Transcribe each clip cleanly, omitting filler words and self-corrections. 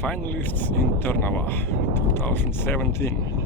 finalists in Trnava 2017.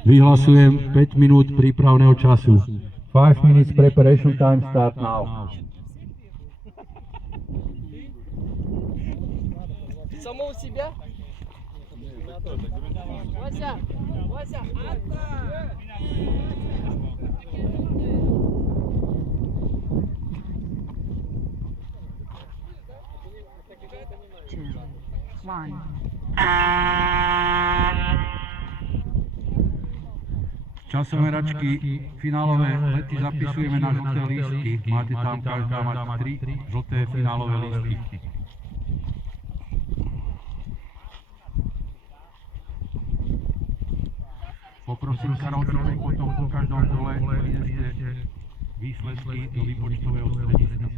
Vyhlasujem 5 minút prípravného času. 5 minutes preparation time start now. Самого себя? Вася! Вася! Časomeračky finálové lety zapisujeme na žlté lístky. Máte tam každá mať 3 žlté finálové lístky. Poprosím karočov, potom po každom kole prineste výsledky do výpočtového strediska.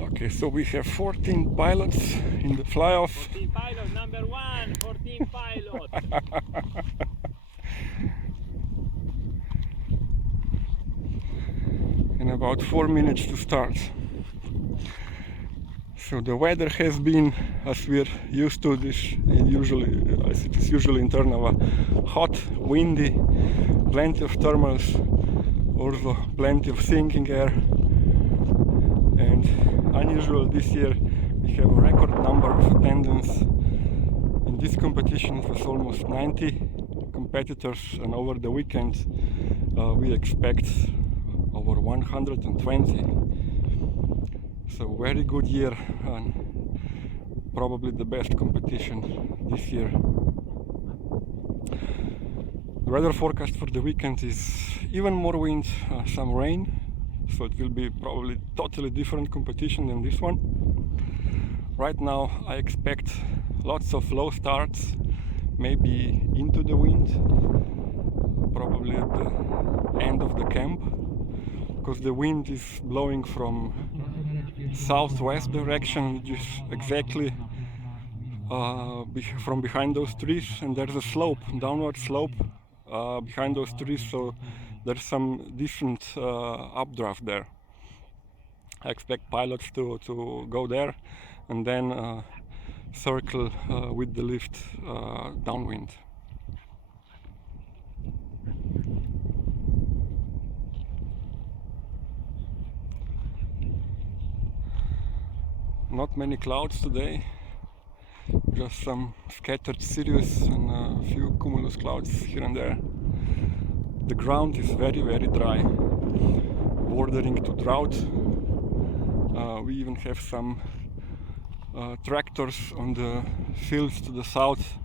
Okay, so we have 14 pilots in the fly-off. 14 pilot, number 1, 14 pilot. In about 4 minutes to start. So the weather has been, as we're used to this, as it is usually in Trnava, hot, windy, plenty of thermals, also plenty of sinking air. And unusual this year, we have a record number of attendance. In this competition it was almost 90 competitors, and over the weekend we expect over 120. So very good year and probably the best competition this year. The weather forecast for the weekend is even more wind, some rain. So it will be probably totally different competition than this one. Right now I expect lots of low starts, maybe into the wind, probably at the end of the camp, because the wind is blowing from southwest direction, just exactly from behind those trees, and there's a slope, downward slope behind those trees, so there's some decent updraft there. I expect pilots to go there and then circle with the lift downwind. Not many clouds today, just some scattered cirrus and a few cumulus clouds here and there. The ground is very, very dry, bordering to drought. We even have some tractors on the fields to the south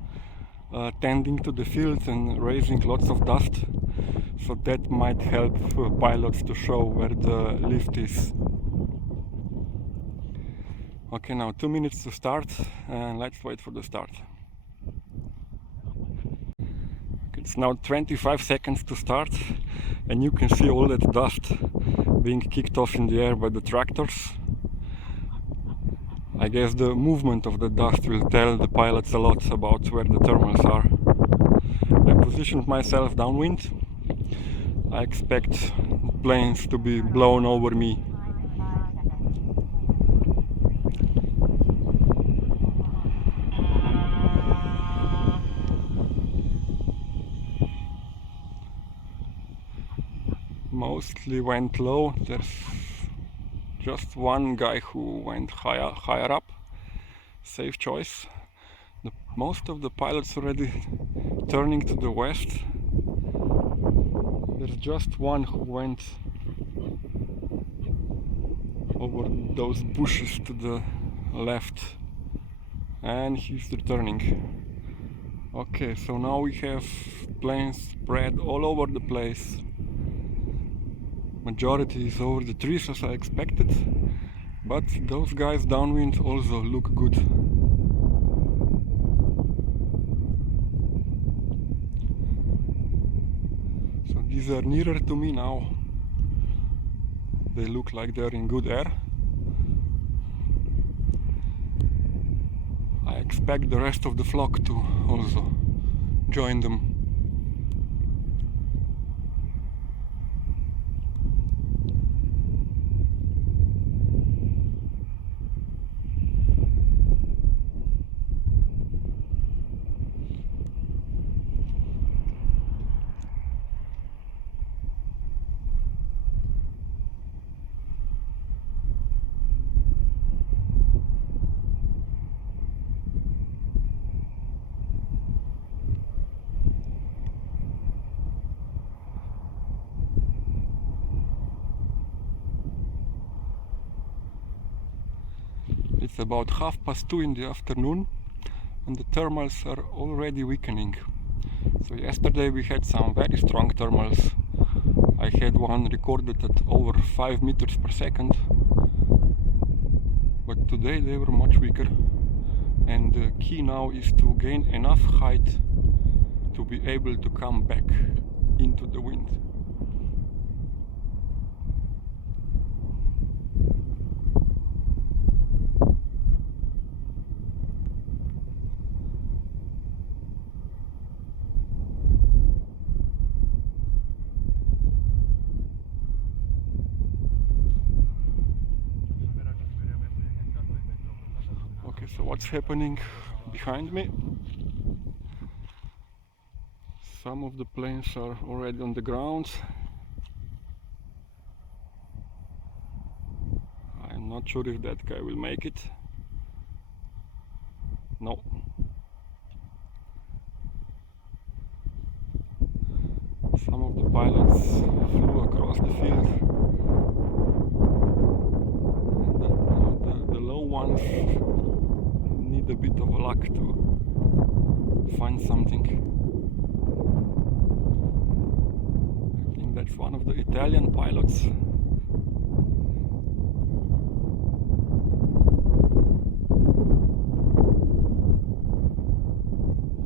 tending to the fields and raising lots of dust. So that might help pilots to show where the lift is. Okay, now 2 minutes to start, and let's wait for the start. It's now 25 seconds to start, and you can see all that dust being kicked off in the air by the tractors. I guess the movement of the dust will tell the pilots a lot about where the thermals are. I positioned myself downwind. I expect planes to be blown over me. Mostly went low. There's just one guy who went higher up. Safe choice. Most of the pilots already turning to the west. There's just one who went over those bushes to the left, and he's returning. Okay, so now we have planes spread all over the place. Majority is over the trees as I expected, but those guys downwind also look good. So these are nearer to me now. They look like they're in good air. I expect the rest of the flock to also join them. It's about 2:30 in the afternoon and the thermals are already weakening. So yesterday we had some very strong thermals. I had one recorded at over 5 meters per second, but today they were much weaker, and the key now is to gain enough height to be able to come back into the wind. Okay, so what's happening behind me? Some of the planes are already on the ground. I'm not sure if that guy will make it. No. Some of the pilots flew across the field. The low ones need a bit of luck to find something. I think that's one of the Italian pilots.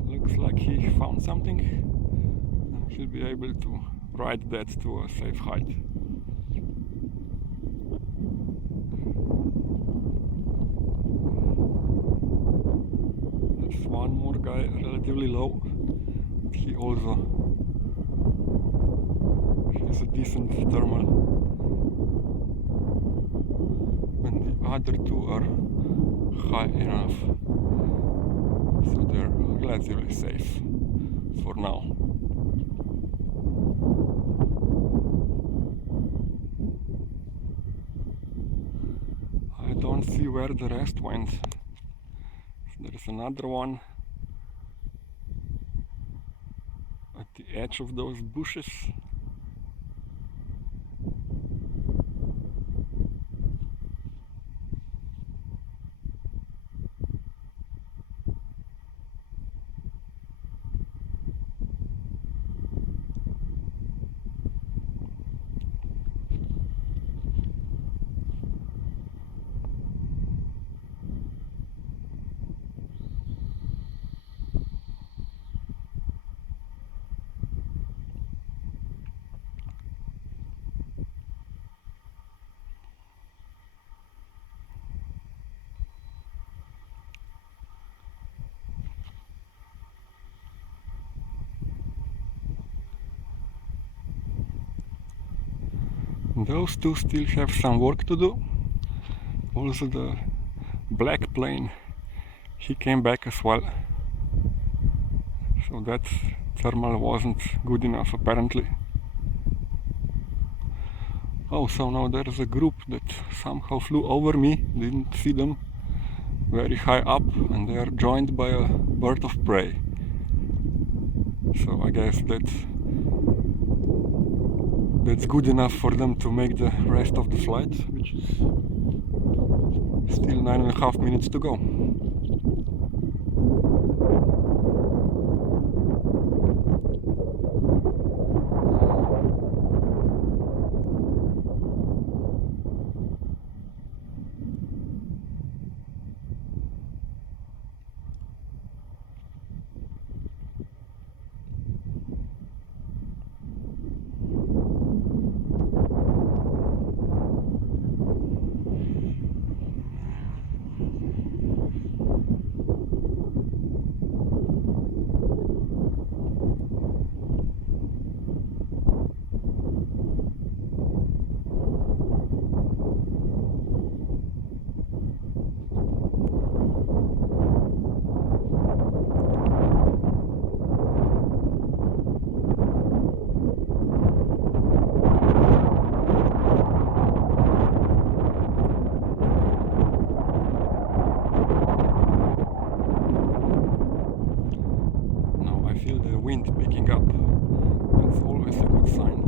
Looks like he found something and he'll be able to ride that to a safe height. There's one more guy relatively low. He also has a decent thermal. And the other two are high enough, so they're relatively safe for now. I don't see where the rest went. There's another one at the edge of those bushes. Those two still have some work to do. Also the black plane, he came back as well. So that thermal wasn't good enough apparently. Oh, so now there's a group that somehow flew over me, didn't see them, very high up, and they are joined by a bird of prey. So I guess that's good enough for them to make the rest of the flight, which is still 9.5 minutes to go. Wind picking up, that's always a good sign.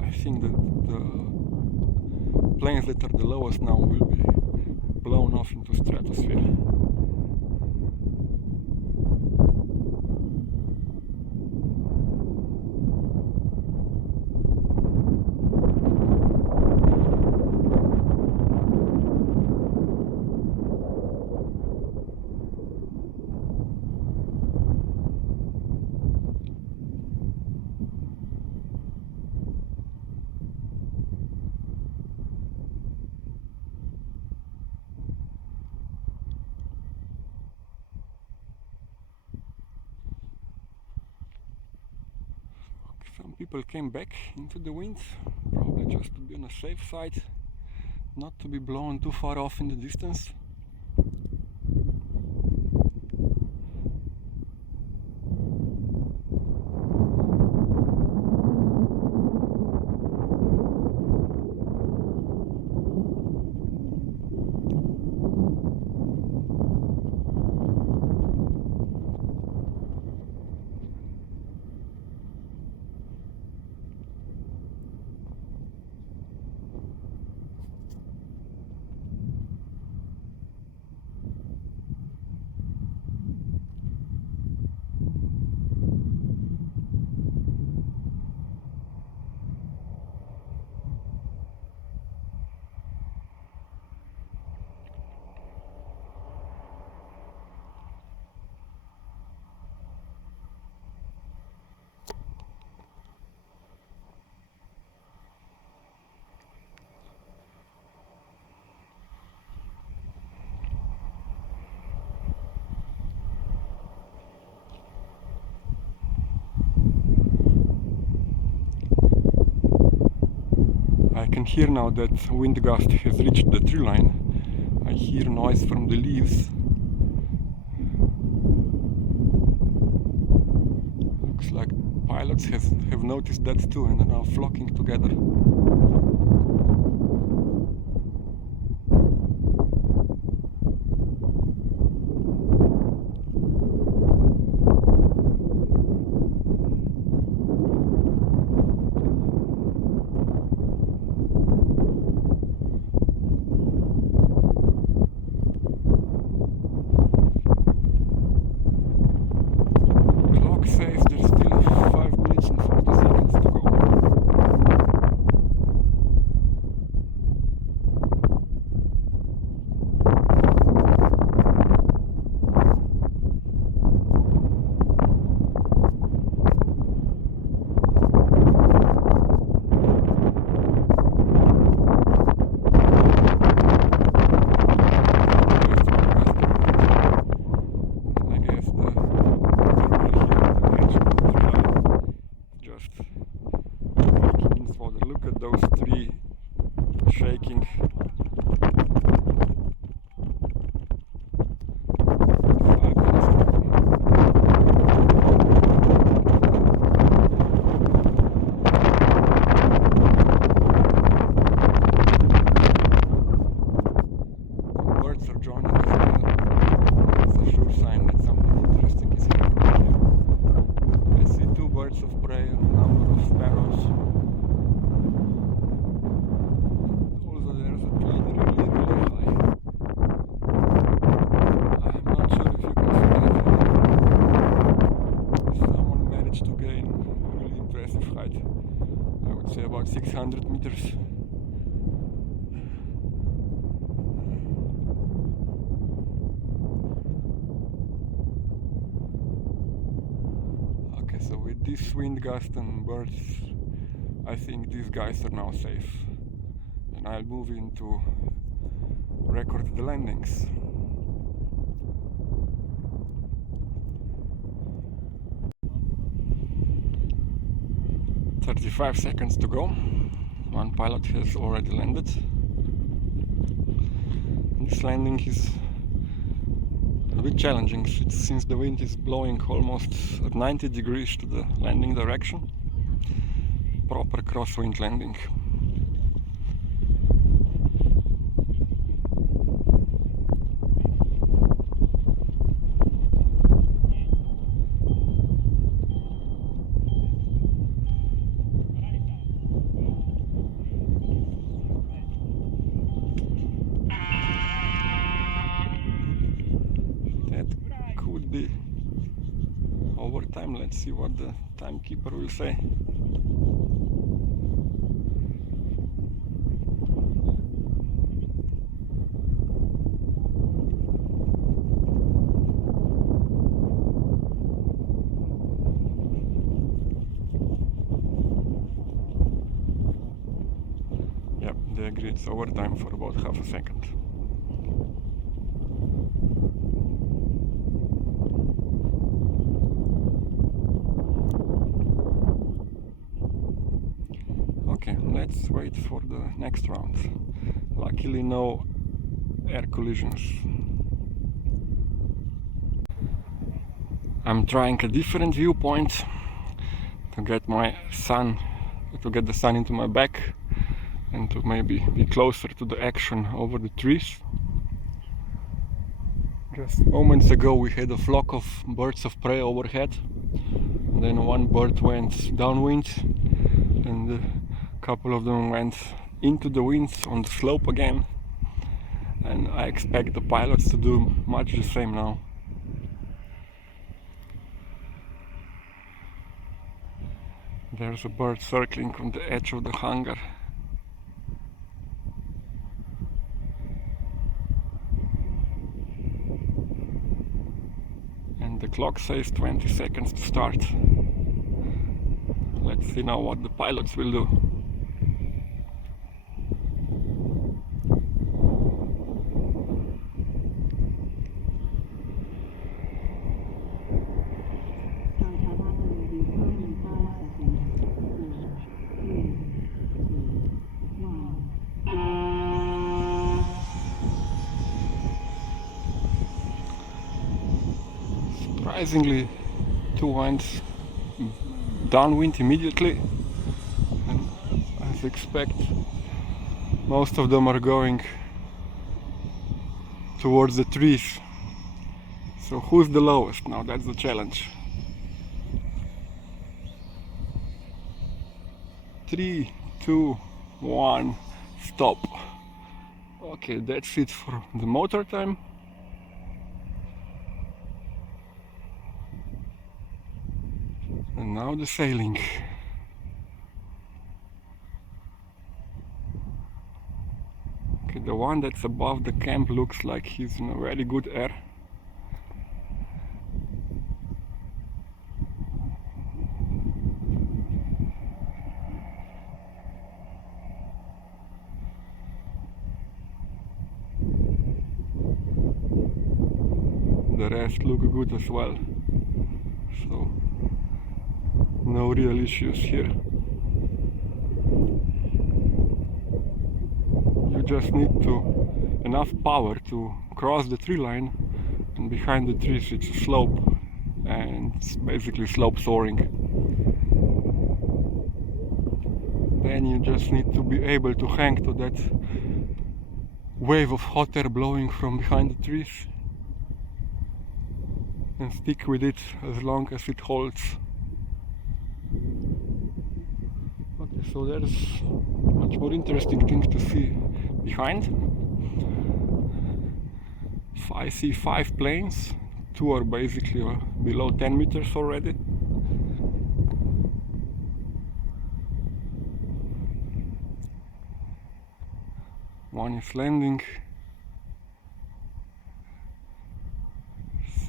I think that the planes that are the lowest now will be blown off into stratosphere. Some people came back into the wind, probably just to be on a safe side, not to be blown too far off in the distance. I can hear now that wind gust has reached the tree line. I hear noise from the leaves. Looks like pilots have noticed that too and are now flocking together. Says there's still 5 minutes and 40 seconds to go. just walking in water. Look at those three shaking. Birds are joining as well. It's a sure sign that something interesting is happening. I see two birds of prey, a number of sparrows. Also there's a tide really high. I'm not sure if you can see that. Someone managed to gain a really impressive height. I would say about 600 meters. Okay, so with this wind gust and birds, I think these guys are now safe. And I'll move in to record the landings. "35 seconds to go. One pilot has already landed. This landing is a bit challenging since the wind is blowing almost at 90 degrees to the landing direction. Proper crosswind landing. That could be overtime. Let's see what the timekeeper will say. Yep, they agreed it's overtime for about half a second. Okay, let's wait for the next round. Luckily no air collisions. I'm trying a different viewpoint to get the sun into my back and to maybe be closer to the action over the trees. Just moments ago we had a flock of birds of prey overhead. Then one bird went downwind and a couple of them went into the winds on the slope again. And I expect the pilots to do much the same now. There's a bird circling on the edge of the hangar. And the clock says 20 seconds to start. Let's see now what the pilots will do. Surprisingly, two went downwind immediately, and as expect, most of them are going towards the trees. So who's the lowest now? That's the challenge. 3, 2, 1, stop. Okay, that's it for the motor time. And now the sailing. Okay, the one that's above the camp looks like he's in a very good air. The rest look good as well. So no real issues here. You just need enough power to cross the tree line, and behind the trees it's a slope, and it's basically slope soaring. Then you just need to be able to hang to that wave of hot air blowing from behind the trees and stick with it as long as it holds. Okay, so there's much more interesting things to see behind. I see 5 planes, 2 are basically below 10 meters already. One is landing,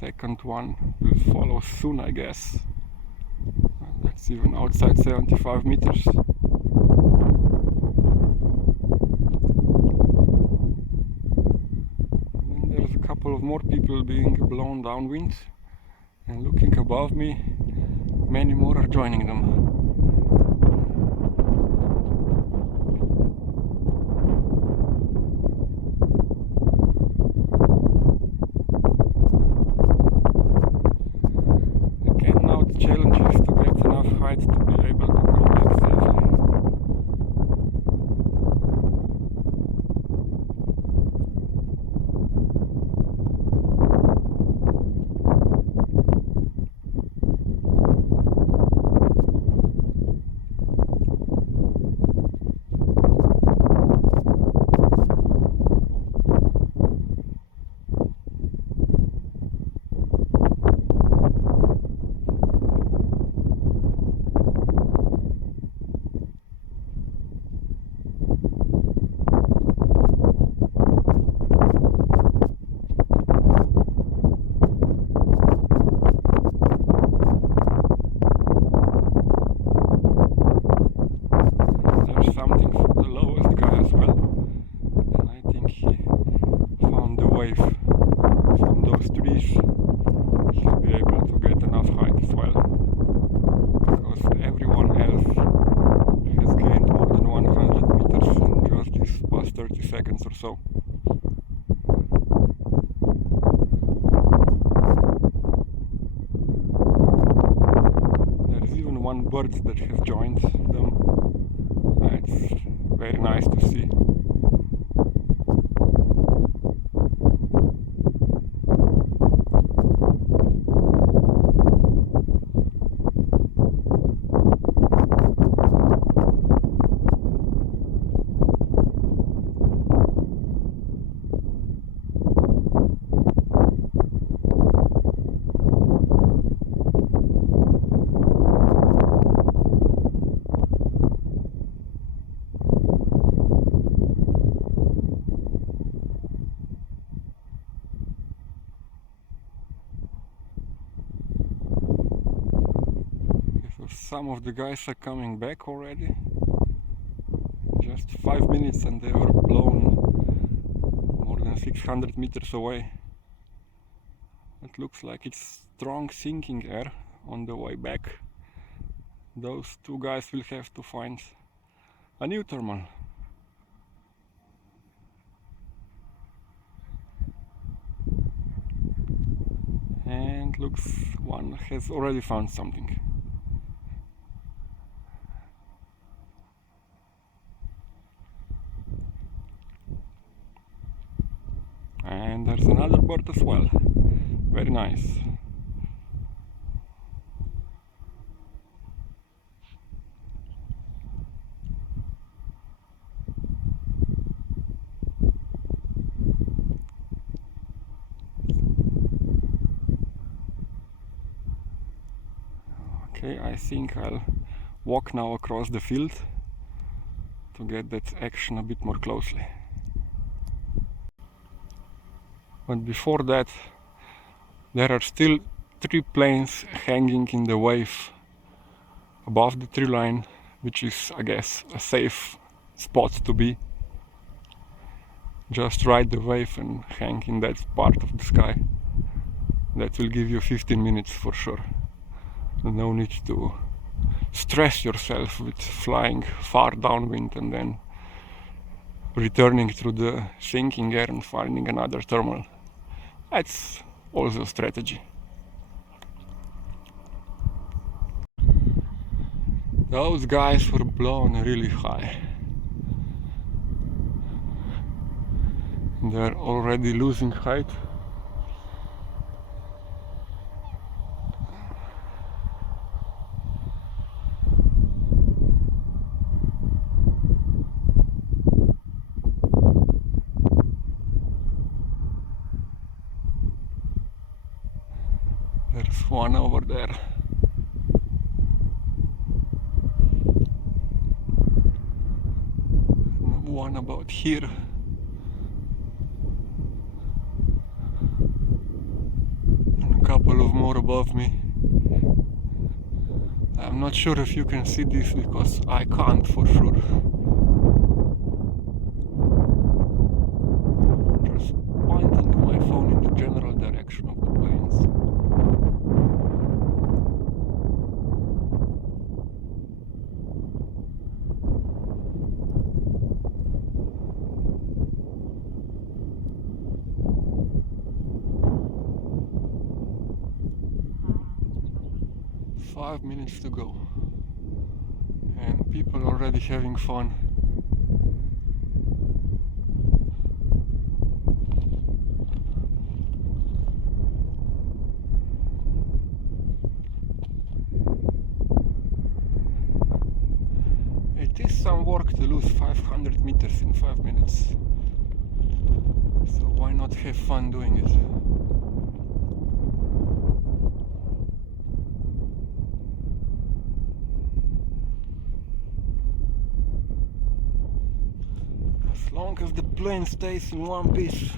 second one will follow soon, I guess. That's even outside 75 meters. Then there's a couple of more people being blown downwind, and looking above me, many more are joining them. Challenge is to get enough height to be able to come back safely. Something for the lowest guy as well, and I think he found the wave from those trees. He'll be able to get enough height as well, because everyone else has gained more than 100 meters in just these past 30 seconds or so. There's even one bird that has joined them. It's very nice to see. Some of the guys are coming back already. Just 5 minutes and they were blown more than 600 meters away. It looks like it's strong sinking air on the way back. Those two guys will have to find a new thermal. And looks one has already found something. And there's another bird as well. Very nice. Okay, I think I'll walk now across the field to get that action a bit more closely. But before that, there are still 3 planes hanging in the wave above the tree line, which is, I guess, a safe spot to be. Just ride the wave and hang in that part of the sky. That will give you 15 minutes for sure. No need to stress yourself with flying far downwind and then returning through the sinking air and finding another terminal. That's also a strategy. Those guys were blown really high. They're already losing height. There's one over there. And one about here. And a couple of more above me. I'm not sure if you can see this because I can't for sure. Just pointing my phone in the general direction of the planes. Five minutes to go. And people already having fun. It is some work to lose 500 meters in 5 minutes. So why not have fun doing it? As long as the plane stays in one piece.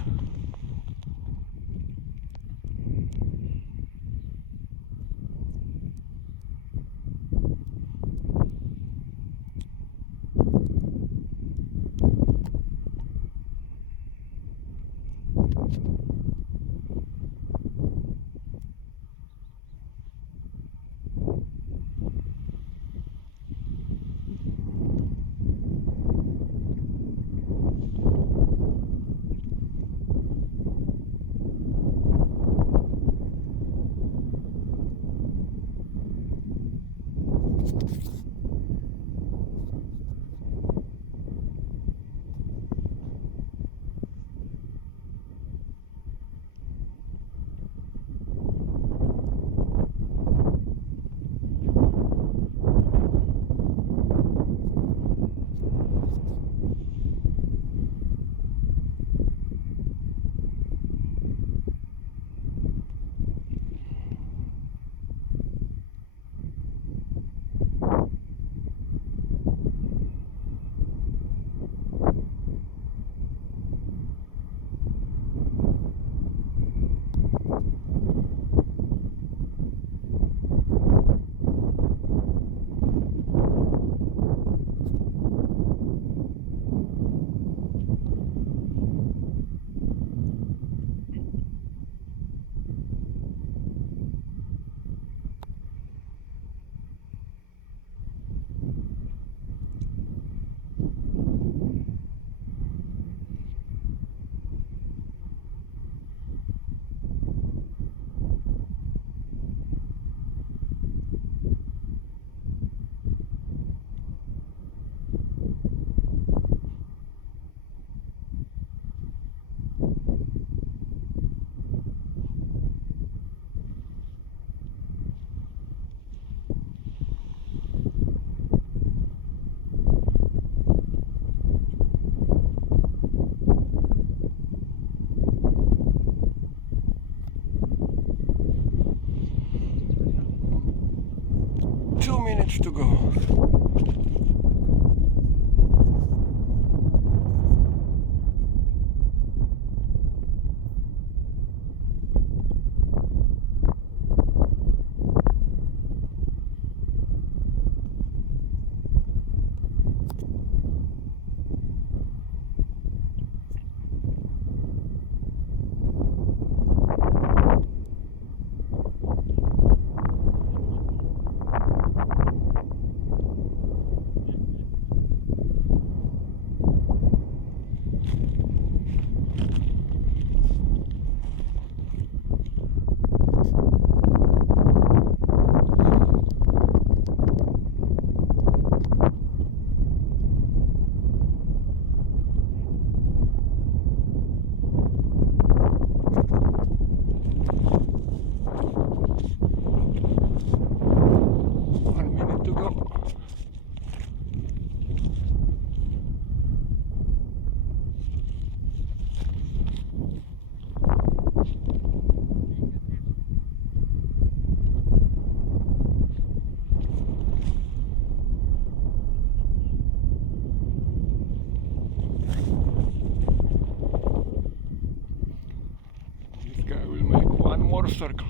more circle.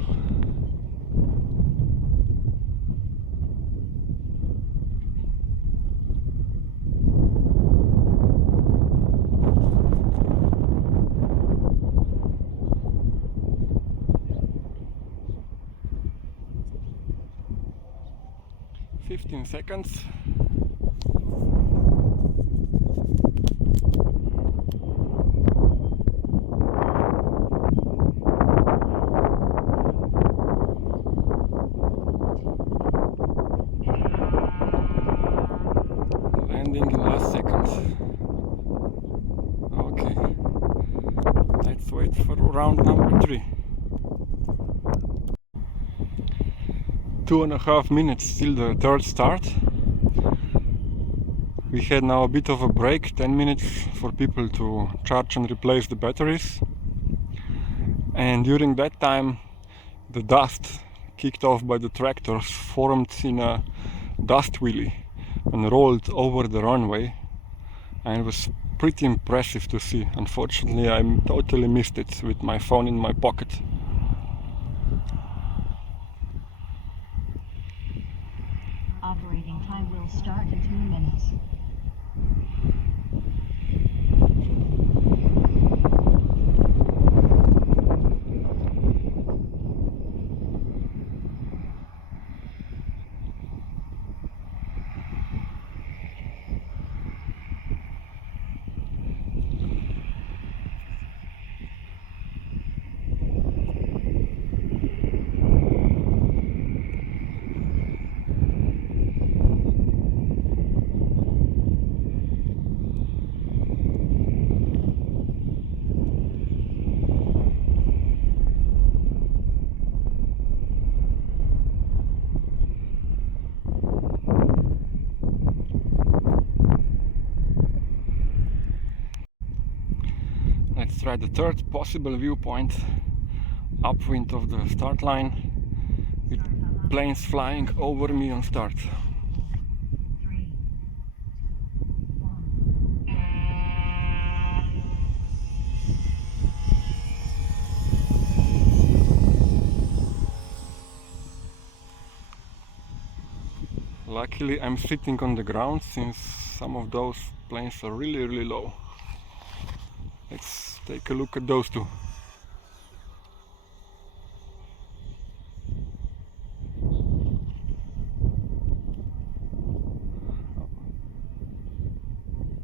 Fifteen seconds. Landing in last seconds. Okay, let's wait for round number 3. 2.5 minutes till the third start. We had now a bit of a break, 10 minutes for people to charge and replace the batteries. And during that time, the dust kicked off by the tractors formed in a dust wheelie and rolled over the runway, and it was pretty impressive to see. Unfortunately, I totally missed it with my phone in my pocket. Operating time will start in 2 minutes. Let's try the third possible viewpoint, upwind of the start line, with planes flying over me on start. 3, 1. Luckily, I'm sitting on the ground since some of those planes are really low. Let's take a look at those two.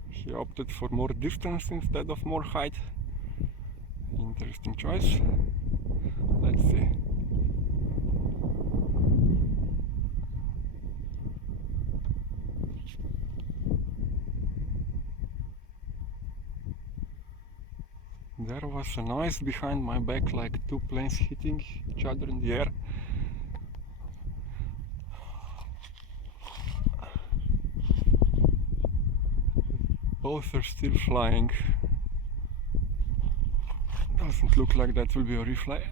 He opted for more distance instead of more height. Interesting choice. Let's see. There was a noise behind my back, like two planes hitting each other in the air. Both are still flying. Doesn't look like that will be a refly.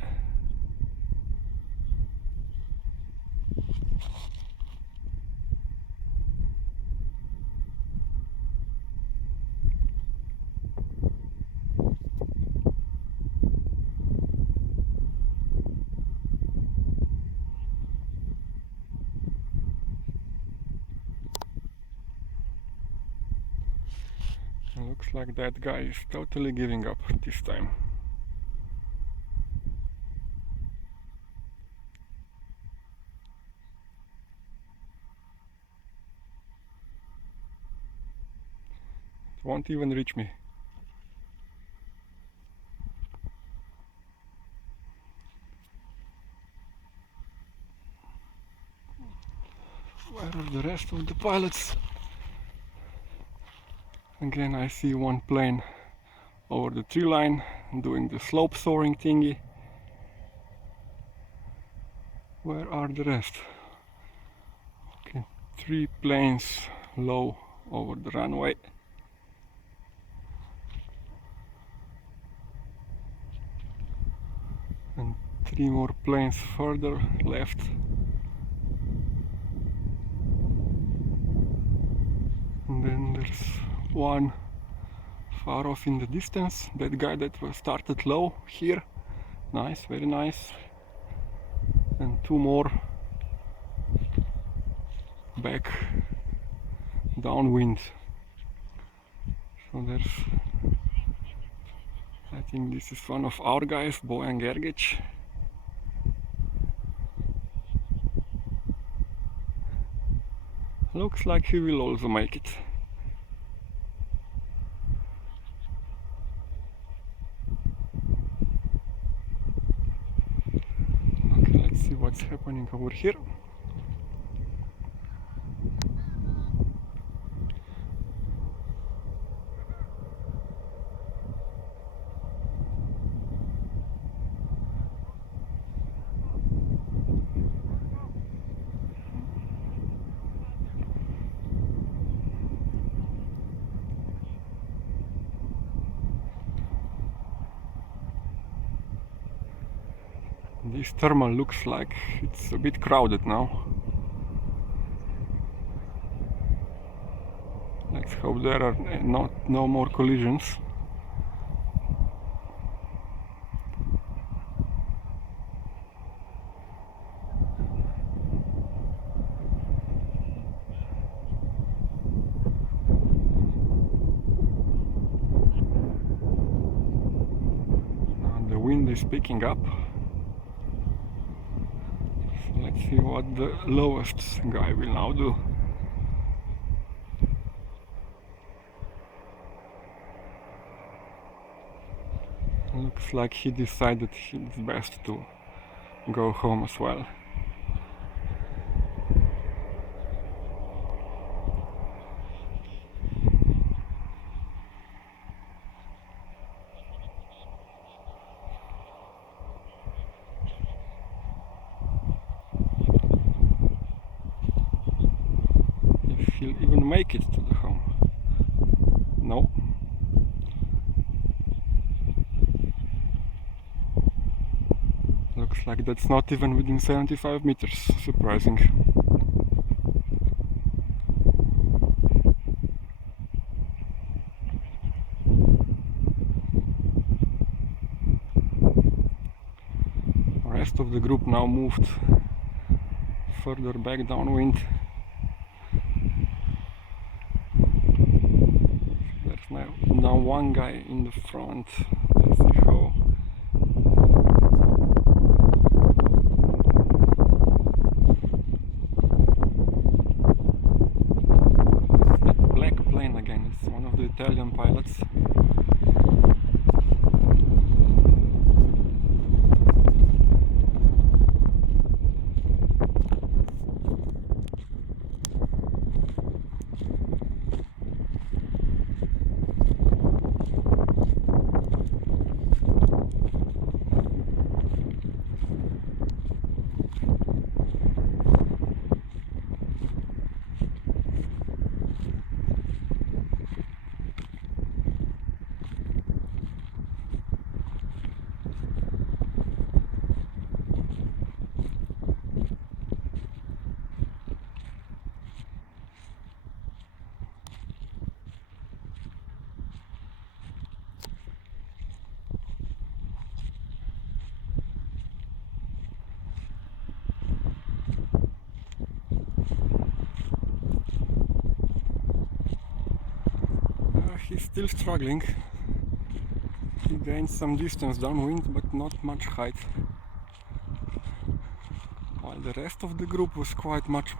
Looks like that guy is totally giving up this time. It won't even reach me. Where are the rest of the pilots? Again, I see one plane over the tree line doing the slope soaring thingy. Where are the rest? Okay, 3 planes low over the runway. And 3 more planes further left. And then there's one far off in the distance, that guy that was started low here. Nice, very nice. and 2 more back downwind. So there's, I think this is one of our guys, Bojan Gergic. Looks like he will also make it. Okay, let's see what's happening over here. This thermal looks like it's a bit crowded now. Let's hope there are no more collisions. The wind is picking up. So let's see what the lowest guy will now do. Looks like he decided it's best to go home as well. If he'll even make it to the home. No. Looks like that's not even within 75 meters. Surprising. Rest of the group now moved further back downwind. There's now one guy in the front. Let's see how. That black plane again, it's one of the Italian pilots. He's still struggling. He gained some distance downwind, but not much height. While the rest of the group was quite much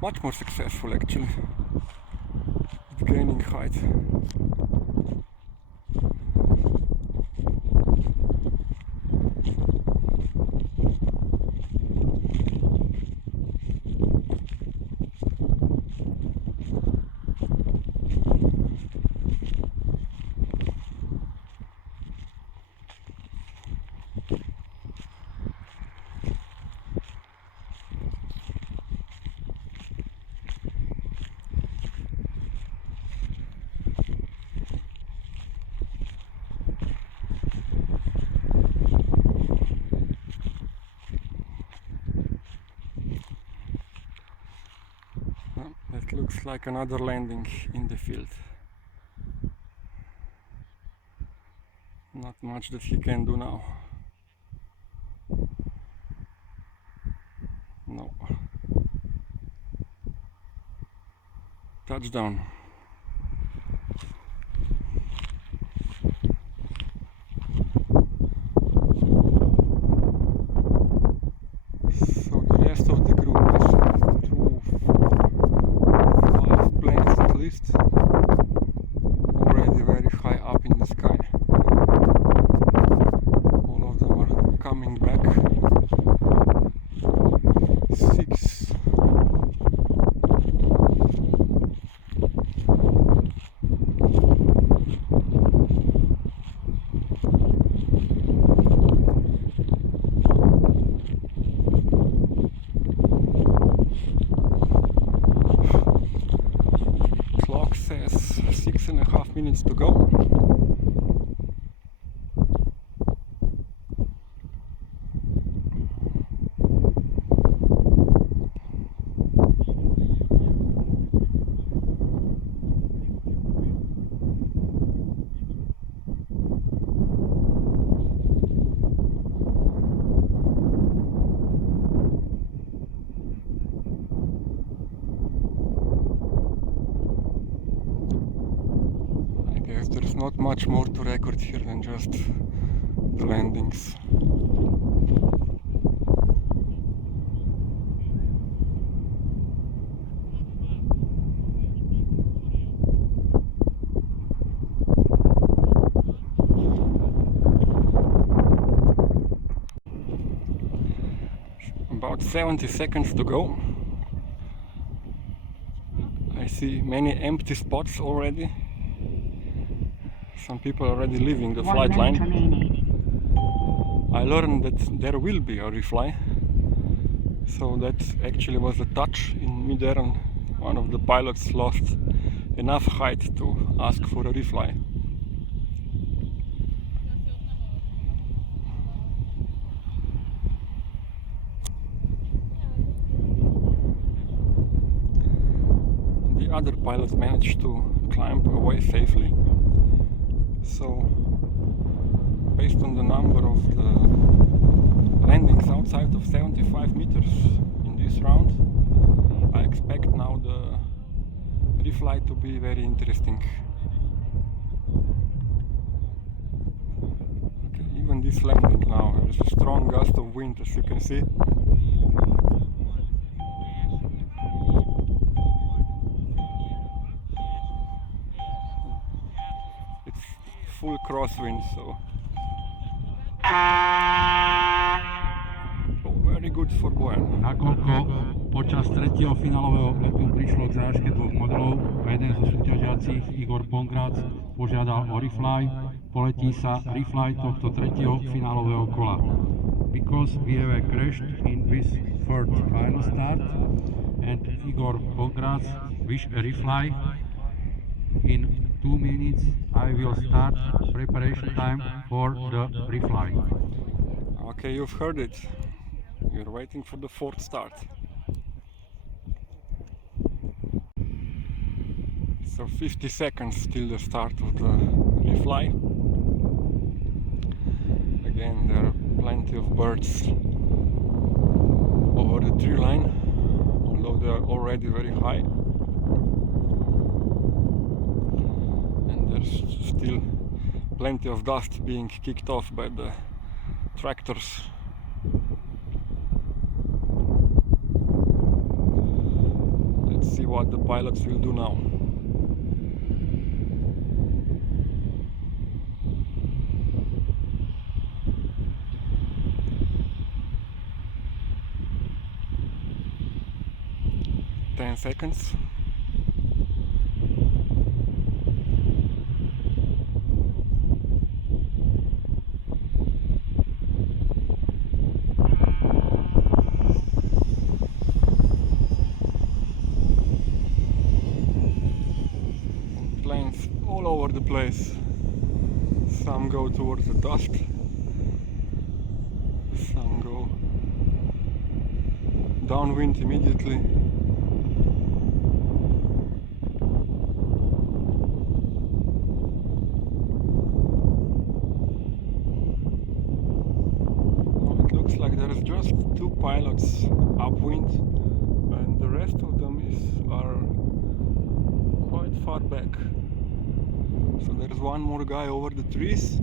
more successful actually at gaining height. That looks like another landing in the field. Not much that he can do now. No. Touchdown. So the rest of the group is 2, 4, 5 planes at least, already very high up in the sky. All of them are coming back. 6. Clock says 6.5 minutes to go. There's not much more to record here than just the landings. About 70 seconds to go. I see many empty spots already. Some people are already leaving the 1 flight minute line. remaining. I learned that there will be a refly. So that actually was a touch in midair, and one of the pilots lost enough height to ask for a refly. The other pilots managed to climb away safely. So, based on the number of the landings outside of 75 meters in this round, I expect now the refly to be very interesting. Okay, even this landing now, there's a strong gust of wind, as you can see. It's full crosswind, so very good for Bojan. Nakoľko počas tretieho finálového letu prišlo k zrážke dvoch modelov a jeden zo súťažiacich, Igor Pongrac, požiadal o refly, poletí sa refly tohto tretieho finálového kola. Because we have a crash in this third final start and Igor Pongrac wish a refly, in 2 minutes I will start preparation time for the refly. Okay, you've heard it. We're waiting for the fourth start. So 50 seconds till the start of the refly. Again, there are plenty of birds over the tree line, although they are already very high. And there's still plenty of dust being kicked off by the tractors. Let's see what the pilots will do now. Ten seconds. Planes all over the place. Some go towards the dust, some go downwind immediately. It looks like there's just 2 pilots upwind, and the rest of them are quite far back. So there's one more guy over the trees.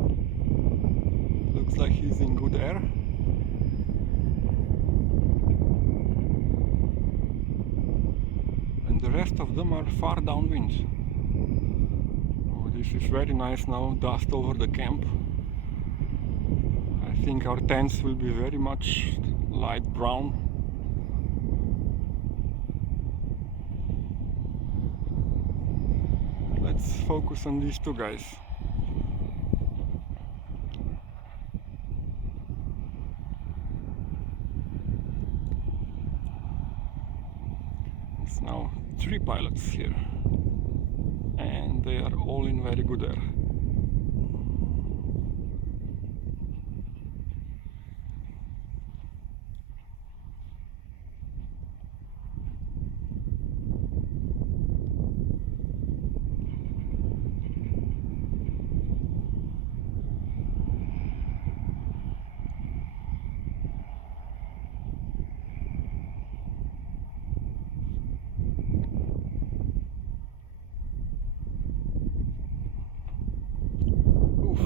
Looks like he's in good air. And the rest of them are far downwind. Oh, this is very nice now, dust over the camp. I think our tents will be very much light brown. Let's focus on these two guys. It's now 3 pilots here, and they are all in very good air.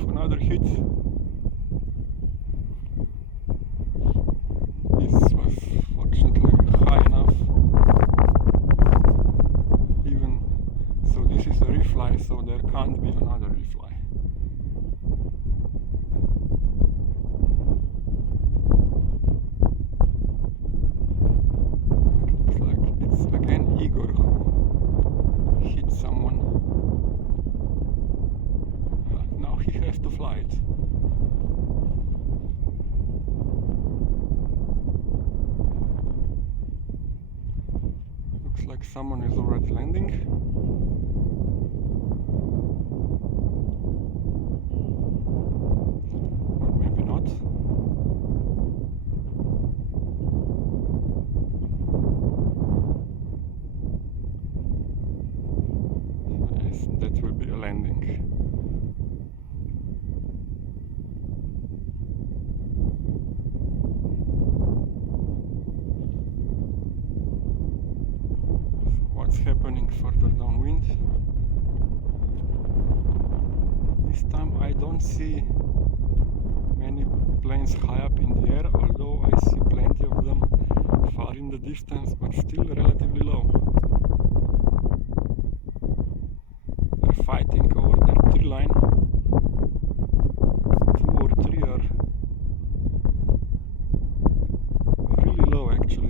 Another hit. This was fortunately high enough. Even so, this is a refly, so there can't be another refly. It looks like it's again Igor who hit someone. Now he has to fly it. Looks like someone is already landing. Or maybe not. Yes, that will be a landing. What's happening further downwind? This time I don't see many planes high up in the air, although I see plenty of them far in the distance, but still relatively low. They're fighting over that tree line. 2 or 3 are really low actually.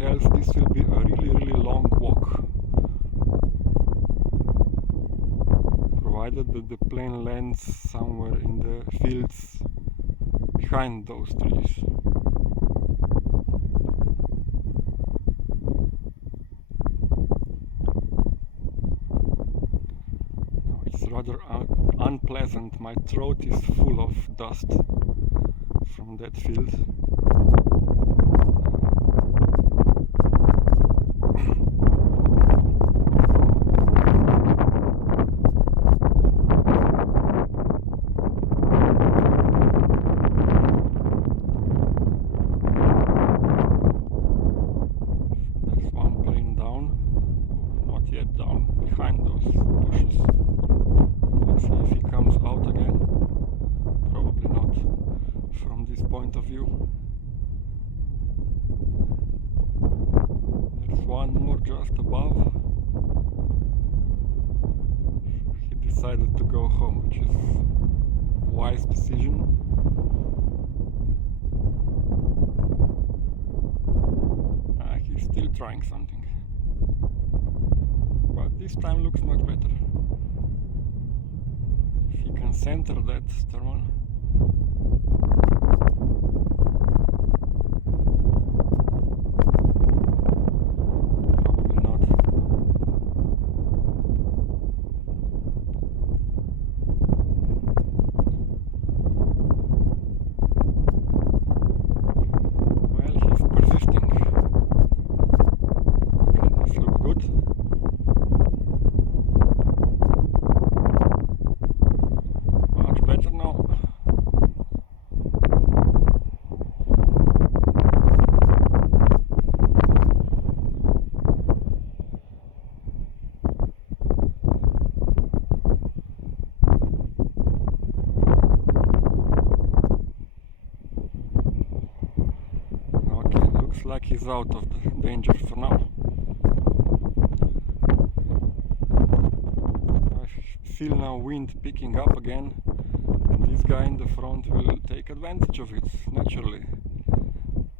Else, this will be a really long walk, provided that the plane lands somewhere in the fields behind those trees. Now, it's rather unpleasant. My throat is full of dust from that field. Down behind those bushes. Let's see if he comes out again. Probably not from this point of view. There's one more just above. He decided to go home, which is a wise decision. He's still trying something. But this time looks much better. If he can center that thermal. Probably not. Well, he's persisting. Okay, this looks good. looks like he's out of the danger for now. I feel now wind picking up again, and this guy in the front will take advantage of it, naturally.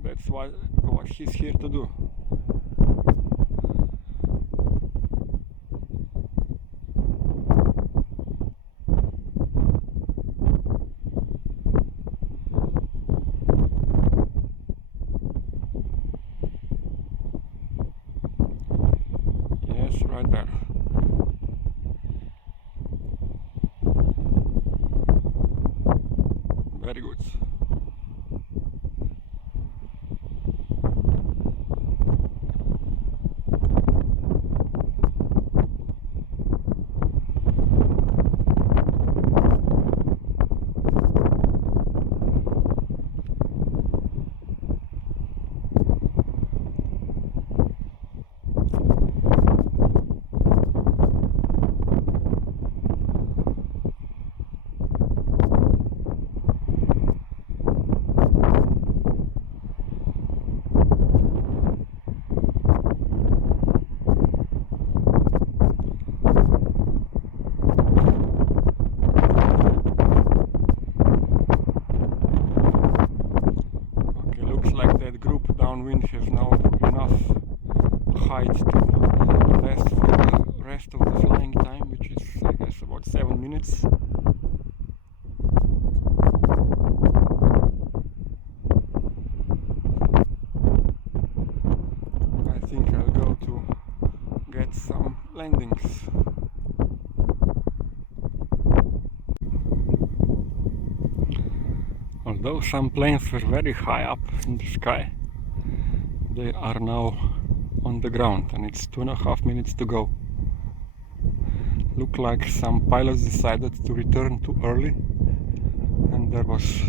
That's what he's here to do. Yes, right there. Very good. Like that group downwind has now enough height to last for the rest of the flying time, which is, I guess, about 7 minutes. I think I'll go to get some landings. Although some planes were very high up in the sky, they are now on the ground, and it's 2.5 minutes to go. Look like some pilots decided to return too early, and there was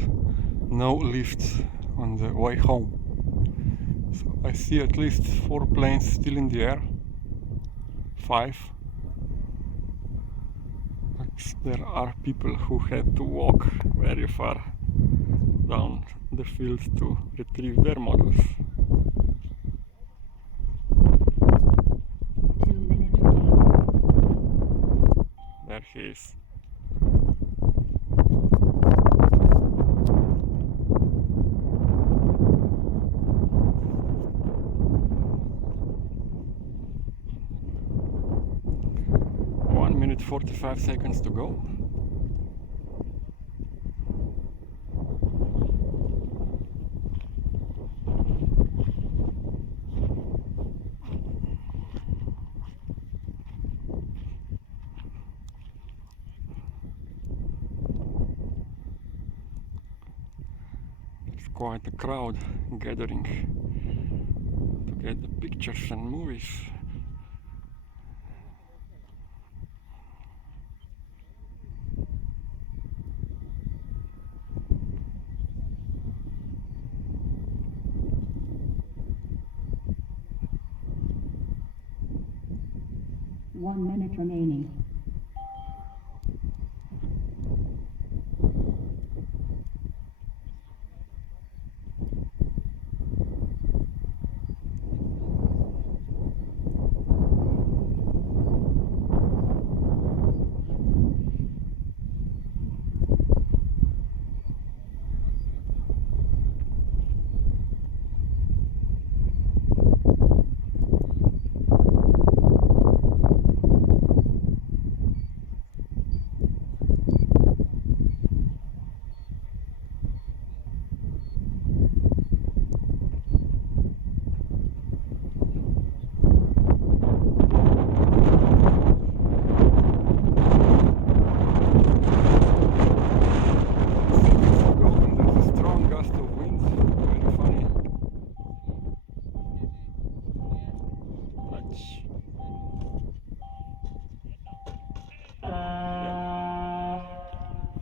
no lift on the way home. So I see at least 4 planes still in the air. 5. But there are people who had to walk very far down the field to retrieve their models. 2 minutes remaining. There he is. One minute 45 seconds to go. Quite a crowd gathering to get the pictures and movies. One minute remaining.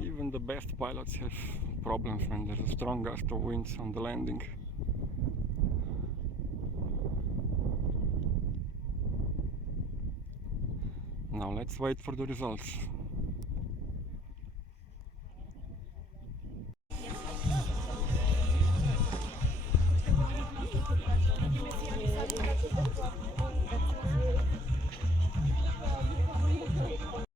Even the best pilots have problems when there's a strong gust of wind on the landing. Now let's wait for the results.